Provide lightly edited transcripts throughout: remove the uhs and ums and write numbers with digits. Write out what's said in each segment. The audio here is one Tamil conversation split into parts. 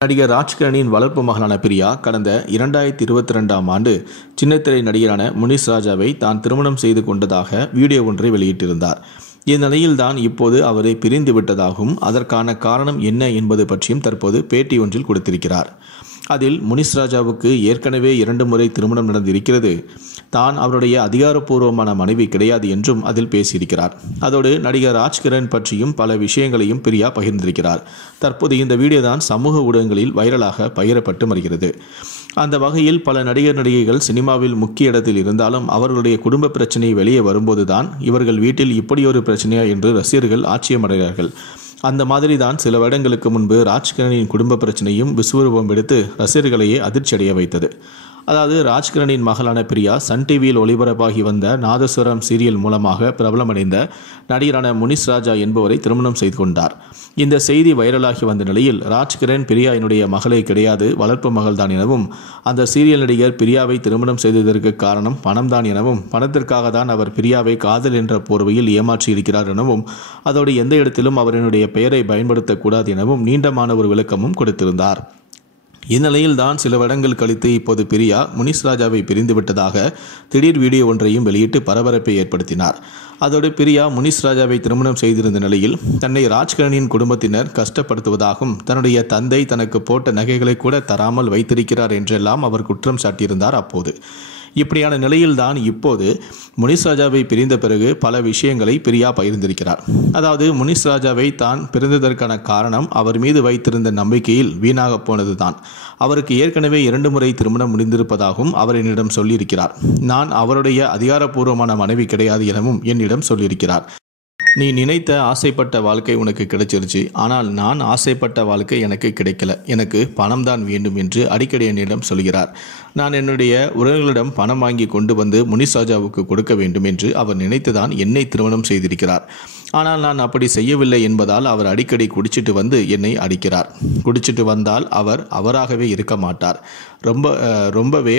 நடிகர் ராஜ்கிரனின் வளர்ப்பு மகளான பிரியா கடந்த 2022ஆம் ஆண்டு சின்னத்திரை நடிகரான முனிஸ் ராஜாவை தான் திருமணம் செய்து கொண்டதாக வீடியோ ஒன்றை வெளியிட்டிருந்தார். இந்நிலையில்தான் இப்போது அவரை பிரிந்து விட்டதாகவும் அதற்கான காரணம் என்ன என்பது பற்றியும் தற்போது பேட்டி ஒன்றில் கொடுத்திருக்கிறார். அதில் முனிஸ் ராஜாவுக்கு ஏற்கனவே 2 முறை திருமணம் நடந்திருக்கிறது, தான் அவருடைய அதிகாரப்பூர்வமான மனைவி கிடையாது என்றும் அதில் பேசியிருக்கிறார். அதோடு நடிகர் ராஜ்கிரண் பற்றியும் பல விஷயங்களையும் பிரியா பகிர்ந்திருக்கிறார். தற்போது இந்த வீடியோ தான் சமூக ஊடகங்களில் வைரலாக பகிரப்பட்டு வருகிறது. அந்த வகையில் பல நடிகர் நடிகைகள் சினிமாவில் முக்கிய இடத்தில் இருந்தாலும் அவர்களுடைய குடும்ப பிரச்சனை வெளியே வரும்போதுதான் இவர்கள் வீட்டில் இப்படியொரு பிரச்சனையா என்று ரசிகர்கள் ஆச்சரியமடைகிறார்கள். அந்த மாதிரி தான் சில வருடங்களுக்கு முன்பு ராஜ்கிரனின் குடும்ப பிரச்சனையும் விஸ்வரூபம் எடுத்து ரசிகர்களையே அதிர்ச்சியடைய வைத்தது. அதாவது ராஜ்கிரனின் மகளான பிரியா சன் டிவியில் ஒளிபரப்பாகி வந்த நாதஸ்வரம் சீரியல் மூலமாக பிரபலமடைந்த நடிகரான முனிஸ் ராஜா என்பவரை திருமணம் செய்து கொண்டார். இந்த செய்தி வைரலாகி வந்த நிலையில் ராஜ்கிரண் பிரியா என்னுடைய மகளே கிடையாது, வளர்ப்பு மகள் தான் எனவும், அந்த சீரியல் நடிகர் பிரியாவை திருமணம் செய்ததற்கு காரணம் பணம் தான் எனவும், பணத்திற்காக தான் அவர் பிரியாவை காதல் என்ற போர்வையில் ஏமாற்றி இருக்கிறார் எனவும், அதோடு எந்த இடத்திலும் அவரினுடைய பெயரை பயன்படுத்தக்கூடாது எனவும் நீண்டமான ஒரு விளக்கமும் கொடுத்திருந்தார். இந்நிலையில் தான் சில வருடங்கள் கழித்து இப்போது பிரியா முனிஸ் ராஜாவை பிரிந்து விட்டதாக திடீர் வீடியோ ஒன்றையும் வெளியிட்டு பரபரப்பை ஏற்படுத்தினார். அதோடு பிரியா முனிஸ் ராஜாவை திருமணம் செய்திருந்த நிலையில் தன்னை ராஜ்கிரனின் குடும்பத்தினர் கஷ்டப்படுத்துவதாகவும், தன்னுடைய தந்தை தனக்கு போட்ட நகைகளை கூட தராமல் வைத்திருக்கிறார் என்றெல்லாம் அவர் குற்றம் சாட்டியிருந்தார். அப்போது இப்படியான நிலையில்தான் இப்போது முனிஸ் ராஜாவை பிரிந்த பிறகு பல விஷயங்களை பிரியா பகிர்ந்திருக்கிறார். அதாவது முனிஸ் ராஜாவை தான் பிரிந்ததற்கான காரணம் அவர் மீது வைத்திருந்த நம்பிக்கையில் வீணாக போனதுதான். அவருக்கு ஏற்கனவே 2 முறை திருமணம் முடிந்திருப்பதாகவும் அவர் என்னிடம் சொல்லியிருக்கிறார். நான் அவருடைய அதிகாரப்பூர்வமான மனைவி கிடையாது எனவும் என்னிடம் சொல்லியிருக்கிறார். நீ நினைத்த ஆசைப்பட்ட வாழ்க்கை உனக்கு கிடைச்சிருச்சு, ஆனால் நான் ஆசைப்பட்ட வாழ்க்கை எனக்கு கிடைக்கல, எனக்கு பணம் தான் வேண்டும் என்று அடிக்கடி என்னிடம் சொல்கிறார். நான் என்னுடைய உறவுகளிடம் பணம் வாங்கி கொண்டு வந்து முனிஸ் ராஜாவுக்கு கொடுக்க வேண்டும் என்று அவர் நினைத்துதான் என்னை திருமணம் செய்திருக்கிறார். ஆனால் நான் அப்படி செய்யவில்லை என்பதால் அவர் அடிக்கடி குடிச்சிட்டு வந்து என்னை அடிக்கிறார். குடிச்சிட்டு வந்தால் அவர் அவராகவே இருக்க மாட்டார், ரொம்பவே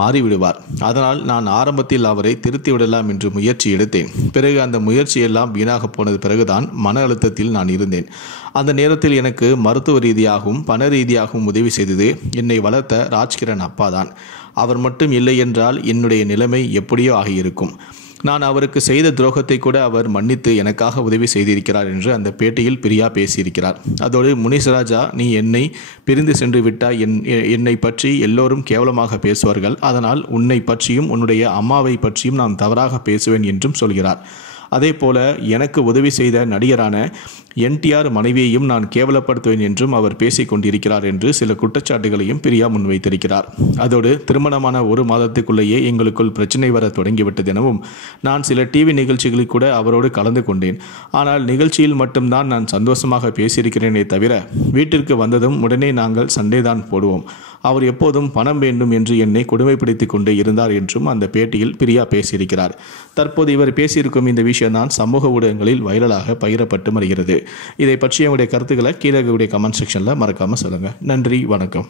மாறிவிடுவார். அதனால் நான் ஆரம்பத்தில் அவரை திருத்தி விடலாம் என்று முயற்சி எடுத்தேன். பிறகு அந்த முயற்சியெல்லாம் வீணாக போனது பிறகுதான் மன அழுத்தத்தில் நான் இருந்தேன். அந்த நேரத்தில் எனக்கு மருத்துவ ரீதியாகவும் பண ரீதியாகவும் உதவி செய்தது என்னை வளர்த்த ராஜ்கிரண் அப்பா தான். அவர் மட்டும் இல்லை என்றால் என்னுடைய நிலைமை எப்படியோ ஆகியிருக்கும். நான் அவருக்கு செய்த துரோகத்தை கூட அவர் மன்னித்து எனக்காக உதவி செய்திருக்கிறார் என்று அந்த பேட்டியில் பிரியா பேசியிருக்கிறார். அதோடு முனிஸ் ராஜா, நீ என்னை பிரிந்து சென்று விட்டால் என்னை பற்றி எல்லோரும் கேவலமாக பேசுவார்கள், அதனால் உன்னை பற்றியும் உன்னுடைய அம்மாவை பற்றியும் நான் தவறாக பேசுவேன் என்றும் சொல்கிறார். அதே போல எனக்கு உதவி செய்த நடிகரான NTR மனைவியையும் நான் கேவலப்படுத்துவேன் என்றும் அவர் பேசிக் கொண்டிருக்கிறார் என்று சில குற்றச்சாட்டுகளையும் பிரியா முன்வைத்திருக்கிறார். அதோடு திருமணமான 1 மாதத்துக்குள்ளேயே எங்களுக்குள் பிரச்சனை வர தொடங்கிவிட்டது எனவும், நான் சில டிவி நிகழ்ச்சிகளில் கூட அவரோடு கலந்து கொண்டேன். ஆனால் நிகழ்ச்சியில் மட்டும்தான் நான் சந்தோஷமாக பேசியிருக்கிறேனே தவிர வீட்டிற்கு வந்ததும் உடனே நாங்கள் சண்டை தான் போடுவோம். அவர் எப்போதும் பணம் வேண்டும் என்று என்னை கொடுமைப்படுத்திக் கொண்டே இருந்தார் என்றும் அந்த பேட்டியில் பிரியா பேசியிருக்கிறார். தற்போது இவர் பேசியிருக்கும் இந்த விஷயம்தான் சமூக ஊடகங்களில் வைரலாக பகிரப்பட்டு வருகிறது. இதை பற்றி உங்களுடைய கருத்துக்களை கீழே கமெண்ட் செக்ஷனில் மறக்காமல் சொல்லுங்கள். நன்றி, வணக்கம்.